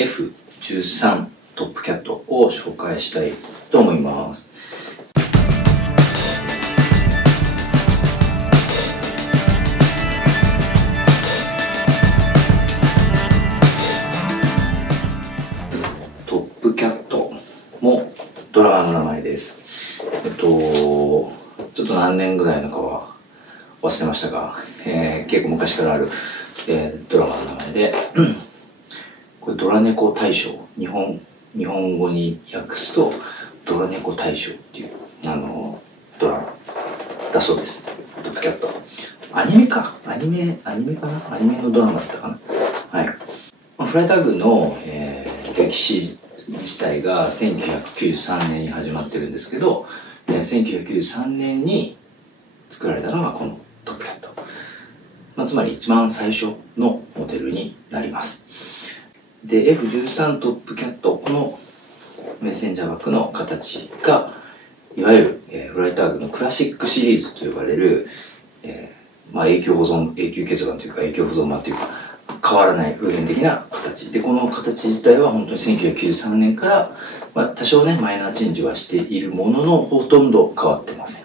F13 トップキャットを紹介したいと思います。トップキャットもドラマの名前です。ちょっと何年ぐらいのかは忘れましたが、結構昔からある、ドラマの名前で、これドラ猫大賞、日本語に訳すとドラ猫大賞っていうドラマだそうです。トップキャット。アニメかな、アニメのドラマだったかな。はい。フライタグの、歴史自体が1993年に始まってるんですけど、1993年に作られたのがこのトップキャット。つまり一番最初のモデルになります。で、F13 トップキャット、このメッセンジャーバッグの形が、いわゆる、フライタグのクラシックシリーズと呼ばれる、永久欠板というか永久保存版というか、変わらない普遍的な形。で、この形自体は本当に1993年から、多少ね、マイナーチェンジはしているものの、ほとんど変わってません。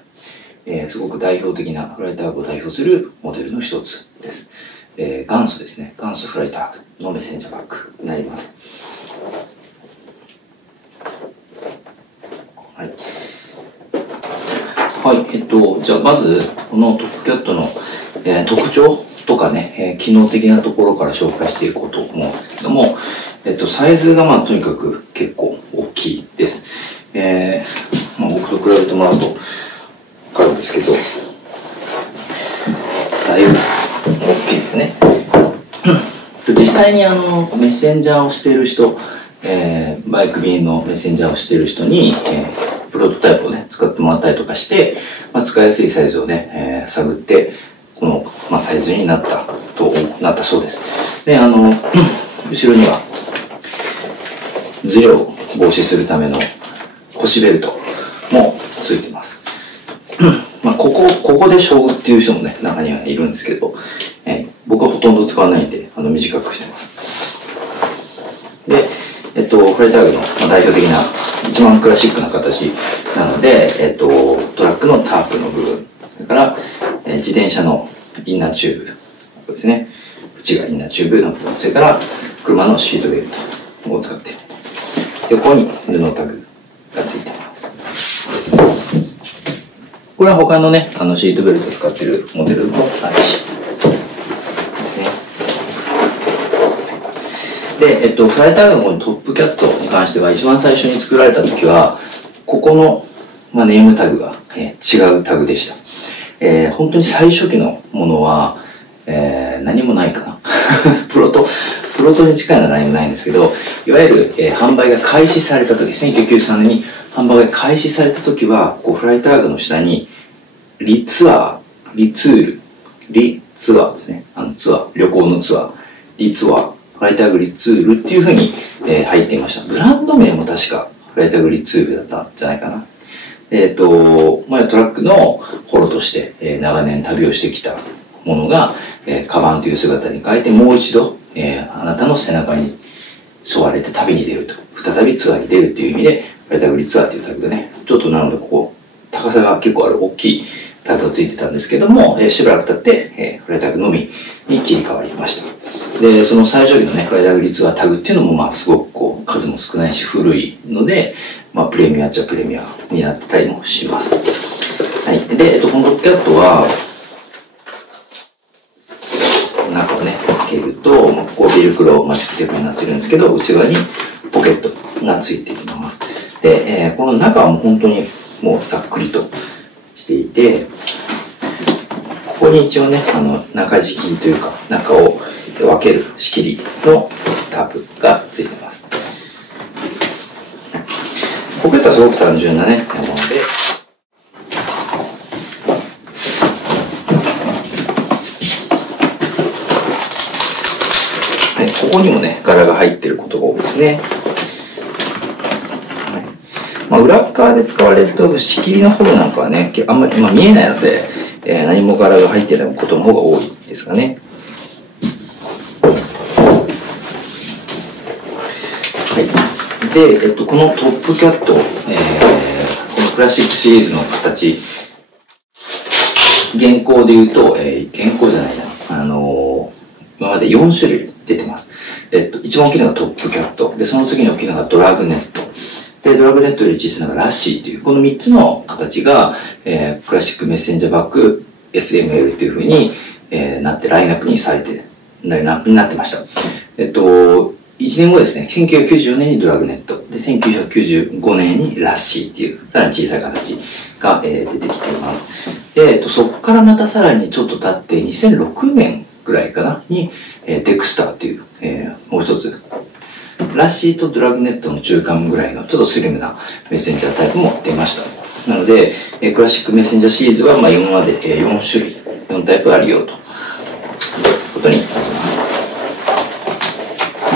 すごく代表的なフライタグを代表するモデルの一つです。元祖ですね。元祖フライタグのメッセンジャーバッグになります。はい。はい。じゃあまず、このトップキャットの、特徴とかね、機能的なところから紹介していこうと思うんですけども、サイズがとにかく結構大きいです。僕と比べてもらうと分かるんですけど、だいぶ大きいですね。実際にメッセンジャーをしている人、バイク便のメッセンジャーをしている人に、プロトタイプをね、使ってもらったりとかして、使いやすいサイズをね、探って、この、サイズになったそうです。で、後ろには、ズレを防止するための腰ベルトもついてます。ここで勝負っていう人もね、中にはいるんですけど、僕はほとんど使わないんで、短くしてます。で、フライタグの代表的な、一番クラシックな形なので、トラックのタープの部分、それから、自転車のインナーチューブ、ここですね。内がインナーチューブの部分、それから車のシートベルトを使っている。横に布タグがついてます。これは他のね、シートベルトを使っているモデルもあるし、ですね。で、フライタグのトップキャットに関しては、一番最初に作られた時は、ここの、ネームタグが、違うタグでした。本当に最初期のものは、何もないかな。プロトに近いのは何もないんですけど、いわゆる、販売が開始された時、1993年に販売が開始された時は、フライタグの下に、リツアーですね。ツアー、旅行のツアー、リツアー、フライタグリツールっていう風に、入っていました。ブランド名も確か、フライタグリツールだったんじゃないかな。トラックのホロとして、長年旅をしてきたものが、カバンという姿に変えて、もう一度、あなたの背中に沿われて旅に出ると。再びツアーに出るっていう意味で、フライタグリツアーっていうタグがね、ちょっとなのでここ、高さが結構ある大きいタグがついてたんですけども、しばらく経って、フライタグのみに切り替わりました。で、その最初期のね、フライタグリツアータグっていうのも、すごく数も少ないし古いので、プレミアっちゃプレミアになってたりもします。はい。で、このトップキャットは、中をね、開けると、ビルクロマジックテープになってるんですけど、内側にポケットがついています。で、この中はもう本当にもうざっくりとしていて、ここに一応ね、中敷きというか、中を分ける仕切りのタープがついてます。ポケットはすごく単純なね、もので、はい、ここにもね、柄が入ってることが多いですね。裏側で使われると、仕切りの方なんかはね、あんまり見えないので、何も柄が入ってないことの方が多いですかね。はい。で、このトップキャット、このクラシックシリーズの形、現行で言うと、現行じゃないな。今まで4種類出てます。一番大きいのがトップキャット。で、その次に大きいのがドラグネット。で、ドラグネットより小さいのがラッシーという、この3つの形が、クラシックメッセンジャーバッグ SML という風に、なって、ラインナップになってました。1年後ですね、1994年にドラグネット。で、1995年にラッシーっていう、さらに小さい形が、出てきています。で、そこからまたさらにちょっと経って、2006年ぐらいかな、に、デクスターっていう、もう一つ、ラッシーとドラグネットの中間ぐらいのちょっとスリムなメッセンジャータイプも出ました。なので、クラシックメッセンジャーシリーズは、まあ、今まで4種類、4タイプあるよと、いうことになります。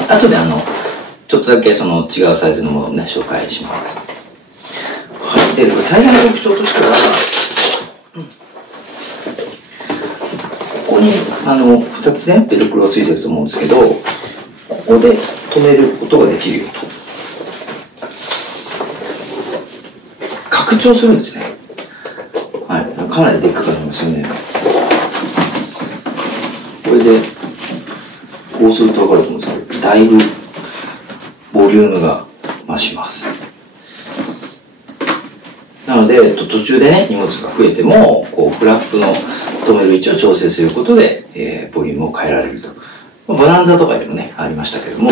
あとでちょっとだけその違うサイズのものをね、紹介します。はい。で、最大の特徴としては、ここに、2つね、ベルクロがついてると思うんですけど、ここで止めることができるよと。拡張するんですね。はい。かなりでっかくなりますよね。これで、こうすると分かると思うんですけど、だいぶ、ボリュームが増します。なので、途中でね、荷物が増えても、こう、フラップの止める位置を調整することで、ボリュームを変えられると。ボナンザとかにもね、ありましたけども、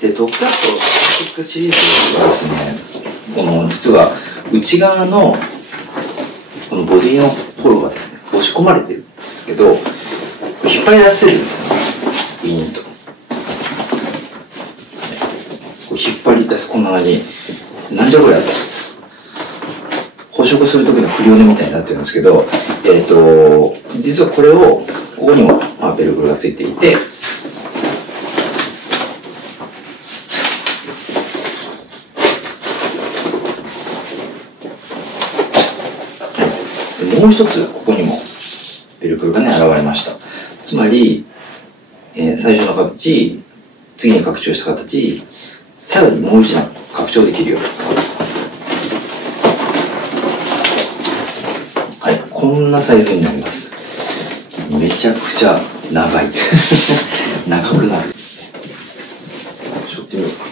で、トップキャットクラシックシリーズはですね、この、実は、内側の、このボディのホロがですね、押し込まれてるんですけど、引っ張り出せるんですよね。ビーンと。引っ張り出す、こんな感じに、なんじゃこりゃって。捕食するときのクリオネみたいになってるんですけど、実はこれを、ここにも、まあ、ベルクロがついていて、もう一つ、ここにも、ベルクロがね、現れました。つまり、最初の形、次に拡張した形、さらにもう一段拡張できるよ。はい、こんなサイズになります。めちゃくちゃ長い。長くなる。しょってみようか。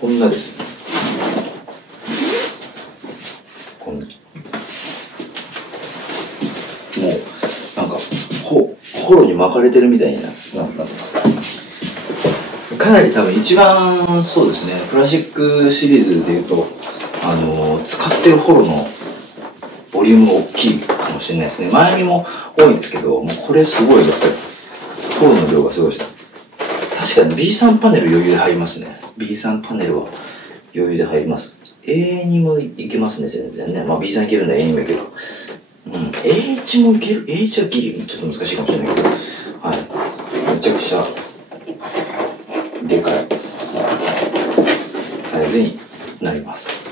こんなですね。こんな。もう、なんか、ホロに巻かれてるみたいになったかなり多分一番そうですね、クラシックシリーズでいうと、使ってるホロのボリュームが大きいかもしれないですね。前身も多いんですけど、もうこれすごいやっぱり、ホロの量がすごいです。確かに B3 パネル余裕で入りますね。B3 パネルは余裕で入ります。A にもいけますね、全然ね。まあ B3 いけるんだ A にもいける。うん、H もいける。H はギリ、ちょっと難しいかもしれないけど。はい。めちゃくちゃ、でかいサイズになります。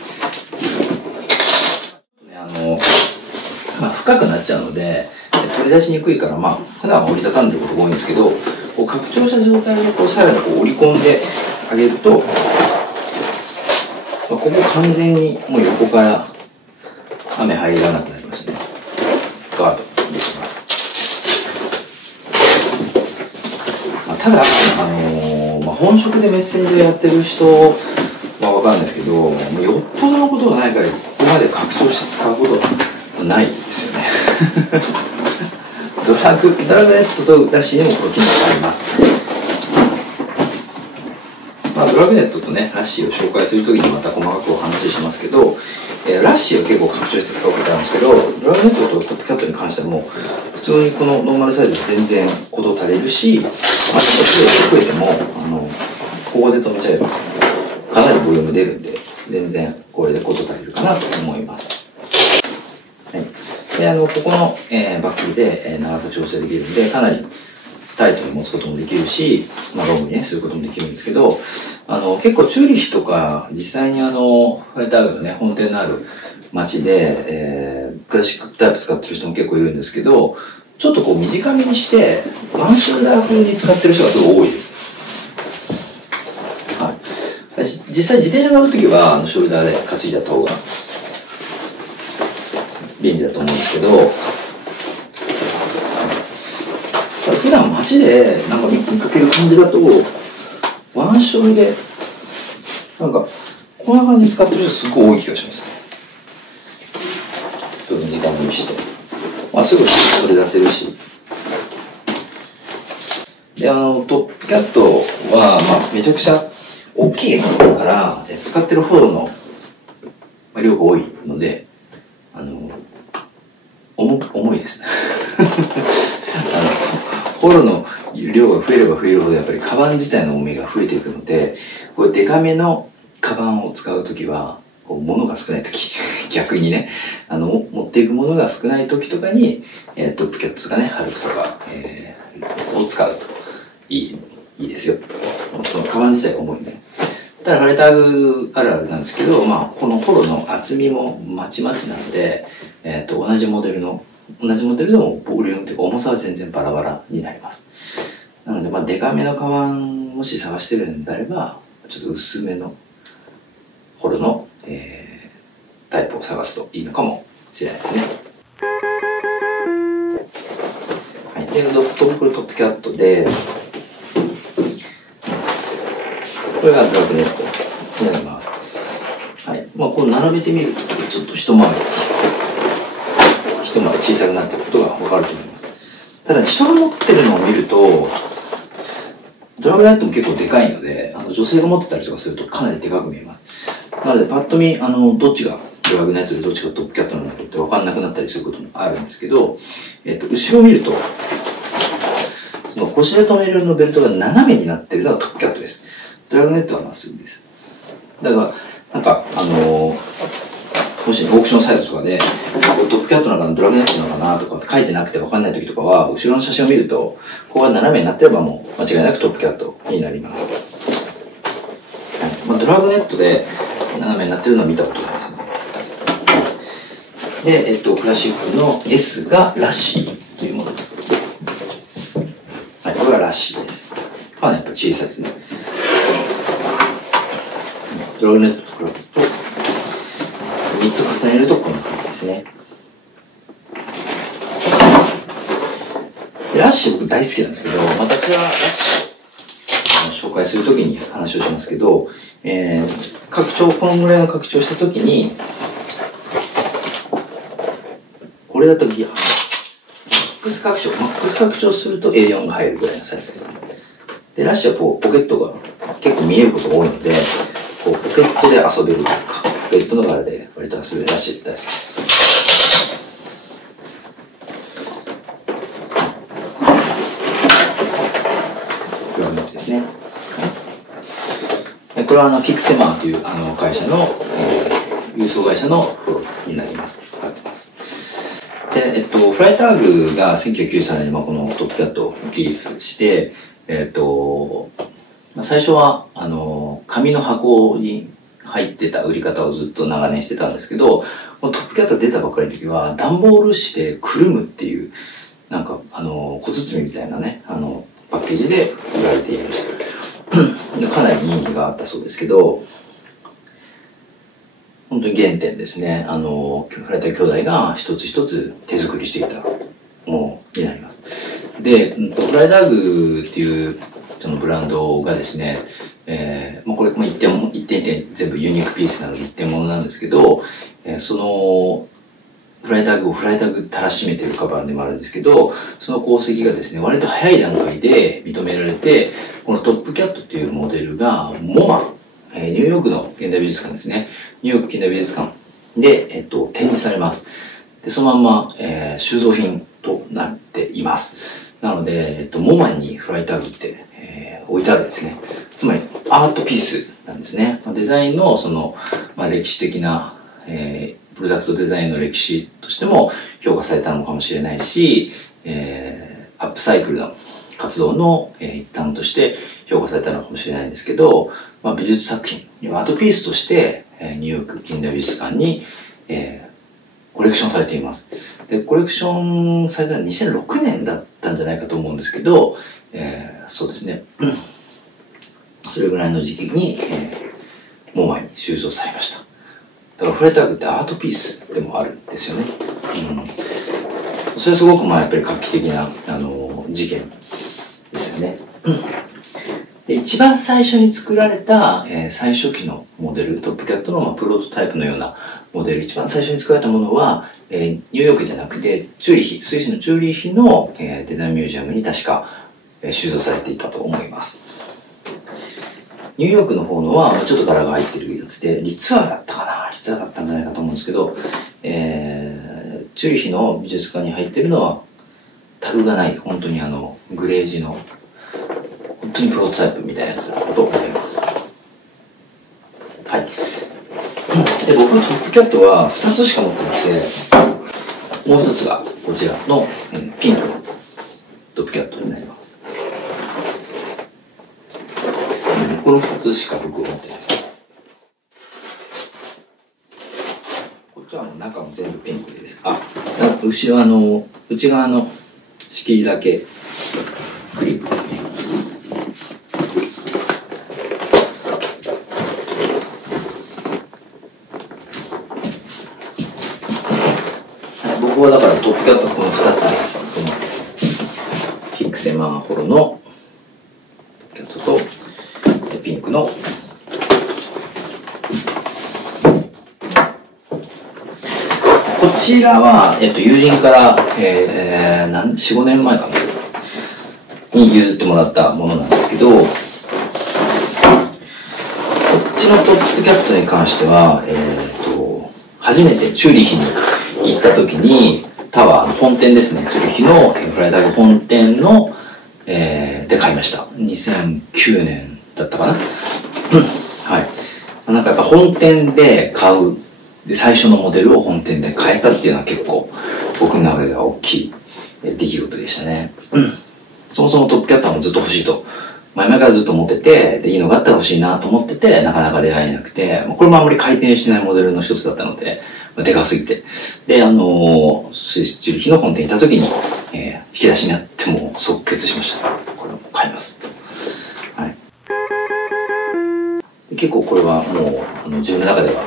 まあ、深くなっちゃうので、取り出しにくいから、まあ、普段は折りたたんでることが多いんですけど、こう拡張した状態でこうさらにこう折り込んであげると、まあ、ここ完全にもう横から雨入らなくなりますね。ガードできます。まあ、ただ、まあ、本職でメッセンジャーやってる人はわかるんですけど、よっぽどのことがないから、ここまで拡張して使うことはないですよね。ドラグネットとラッシーにもこの機能があります。まあ、ドラグネットとね、ラッシーを紹介するときにまた細かくお話ししますけど、ラッシーは結構拡張して使うことあるんですけど、ドラグネットとトップキャットに関してはもう、普通にこのノーマルサイズで全然鼓動足りるし、まあ、ちょっと増えても、ここで止めちゃえば、かなりボリューム出るんで、全然これで鼓動足りるかなと思います。はい。で、ここの、バックで、長さ調整できるんで、かなりタイトに持つこともできるし、まあ、ロングにね、することもできるんですけど、結構チューリッヒとか、実際にファイターグのね、本店のある街で、クラシックタイプ使ってる人も結構いるんですけど、ちょっとこう短めにして、ワンショルダー風に使ってる人がすごい多いです。実際自転車乗るときはショルダーで担いじゃった方が便利だと思うんですけど、普段街でなんか見かける感じだとワンショルでなんかこんな感じで使ってる人すごい多い気がしますね。ちょっと時間にして、すぐ取り出せるし。で、トップキャットは、めちゃくちゃ大きいから使ってるホロの量が多いので、重いですね。ホロの量が増えれば増えるほどやっぱりカバン自体の重みが増えていくので、これデカめのカバンを使うときは、物が少ないとき、逆にね、持っていくものが少ないときとかに、トップキャットとかね、ハルクとか、を使うといいですよ。そのカバン自体が重いんで。ただ、ハレタグあるあるなんですけど、このホロの厚みもまちまちなので、同じモデルのボリュームというか重さは全然バラバラになります。なので、デカめのカバンもし探してるんであれば、ちょっと薄めのホロの、タイプを探すといいのかもしれないですね。はい。で、これトップキャットで、これがドラッグネットになります。はい。こう並べてみると、ちょっと一回り小さくなっていることがわかると思います。ただ、人が持ってるのを見ると、ドラッグネットも結構でかいので、女性が持ってたりとかするとかなりでかく見えます。なので、パッと見、どっちがドラッグネットでどっちがトップキャットなのかって分かんなくなったりすることもあるんですけど、後ろを見ると、その腰で留めるのベルトが斜めになっているのがトップキャットです。ドラッグネットはまっすぐです。だから、なんか、もしオークションサイトとかで、トップキャットなのかな、ドラッグネットなのかなとかって書いてなくて分かんない時とかは、後ろの写真を見ると、ここが斜めになってればもう間違いなくトップキャットになります。ドラッグネットで斜めになってるのは見たことないですね。で、クラシックの S がラッシーというもの。はい、これがラッシーです。やっぱ小さいですね。ドラッグネットと比べると、3つ重ねるとこんな感じですね。ラッシー僕大好きなんですけど、またこれはラッシーを紹介するときに話をしますけど、拡張、このぐらいの拡張したときに、これだとマックス拡張すると A4 が入るぐらいのサイズですね。で、ラッシュはポケットが結構見えることが多いので、ポケットで遊べるというか、ポケットの柄で割と遊べるラッシュ大好きです。これはですね。これはフィクセマーという会社の、郵送会社のフローになります。使ってます。で、フライターグが1993年にこのトップキャットをリリースして、最初は、紙の箱に入ってた売り方をずっと長年してたんですけど、このトップキャット出たばっかりの時は、段ボール紙でくるむっていう、なんか、小包みたいなね、パッケージで売られていました。かなり人気があったそうですけど、本当に原点ですね。フライター兄弟が一つ一つ手作りしていたものになります。で、フライターグっていうそのブランドがですね、これも一点全部ユニークピースなので一点物なんですけど、そのフライターグをフライターグたらしめてるカバンでもあるんですけど、その功績がですね、割と早い段階で認められて、このトップキャットっていうモデルがモマ、ニューヨークの現代美術館ですね。ニューヨーク現代美術館で、展示されます。で、そのまま、収蔵品となっています。なので、モマにフライタグって、置いてあるんですね。つまり、アートピースなんですね。デザインの、歴史的な、プロダクトデザインの歴史としても評価されたのかもしれないし、アップサイクルの活動の、一端として評価されたのかもしれないんですけど、美術作品、アートピースとして、ニューヨーク近代美術館に、コレクションされています。で、コレクションされたのは2006年だったんじゃないかと思うんですけど、そうですね。それぐらいの時期に、収蔵されました。だからフライタグってアートピースでもあるんですよね。それはすごくやっぱり画期的な、事件ですよね。で、一番最初に作られた、最初期のモデル、トップキャットの、プロトタイプのようなモデル、一番最初に作られたものは、ニューヨークじゃなくて、チューリヒ、スイスのチューリヒの、デザインミュージアムに確か、収蔵されていたと思います。ニューヨークの方のは、ちょっと柄が入ってるやつで、リツアーだったかな、リツアーだったんじゃないかと思うんですけど、チューリヒの美術館に入ってるのは、タグがない、本当にグレージの、本当にプロトタイプみたいなやつだったと思います。はい。で、僕のトップキャットは2つしか持ってなくて、もう1つがこちらのピンクのトップキャットになります。この2つしか僕は持ってないです。こっちは中も全部ピンクです。内側の仕切りだけクリップですね。僕はだからトップキャットこの2つです。このピクセマーホロのトップキャットとピンクのこちらは、友人から、4、5年前かなに譲ってもらったものなんですけど、こっちのトップキャットに関しては、初めてチューリヒに行った時に、タワーの本店ですね、チューリヒのフライタグ本店の、で買いました。2009年だったかな。はい。なんかやっぱ本店で買う。で、最初のモデルを本店で買えたっていうのは結構僕の中では大きい出来事でしたね。そもそもトップキャットもずっと欲しいと、前々からずっと思ってて、で、いいのがあったら欲しいなと思ってて、なかなか出会えなくて、これもあんまり回転しないモデルの一つだったので、でかすぎて。で、スイスチューリヒの本店に行った時に、引き出しにあっても即決しました。これも買いますと。はい。結構これはもう、自分の中では、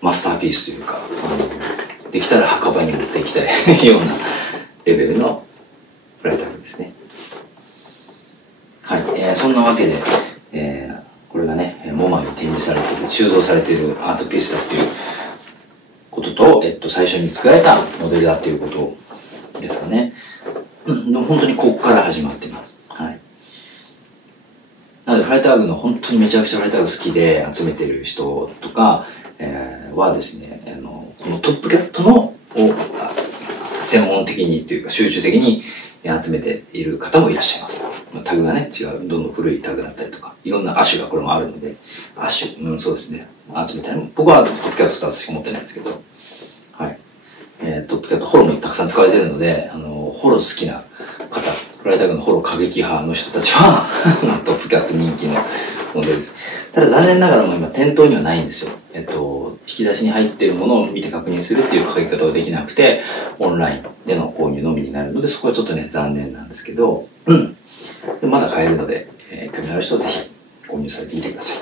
マスターピースというか、できたら墓場に持っていきたいようなレベルのフライタグですね。はい。そんなわけで、これがね、モマに展示されている、収蔵されているアートピースだっていうことと、最初に作られたモデルだっていうことですかね。本当にここから始まっています。はい。なので、フライタグの本当にめちゃくちゃフライタグ好きで集めてる人とか、はですね、このトップキャットを専門的にというか集中的に集めている方もいらっしゃいます。タグがね、違う、どんどん古いタグだったりとか、いろんな亜種がこれもあるので、亜種、そうですね、集めたり、僕はトップキャット2つしか持ってないんですけど、はい。トップキャットホロもたくさん使われているので、ホロ好きな方、フライタグのホロ過激派の人たちは、トップキャット人気のモデルです。ただ残念ながらも今店頭にはないんですよ。引き出しに入っているものを見て確認するっていう書き方はできなくて、オンラインでの購入のみになるので、そこはちょっとね、残念なんですけど、でまだ買えるので、興味ある人はぜひ購入されてみてください。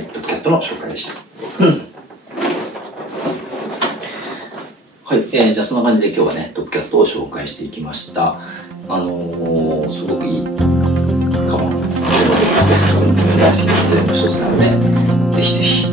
はい、トップキャットの紹介でした。はい、じゃあそんな感じで今日はね、トップキャットを紹介していきました。すごくいいかも。ですけど、大好きなモデルの一つなので、ぜひぜひ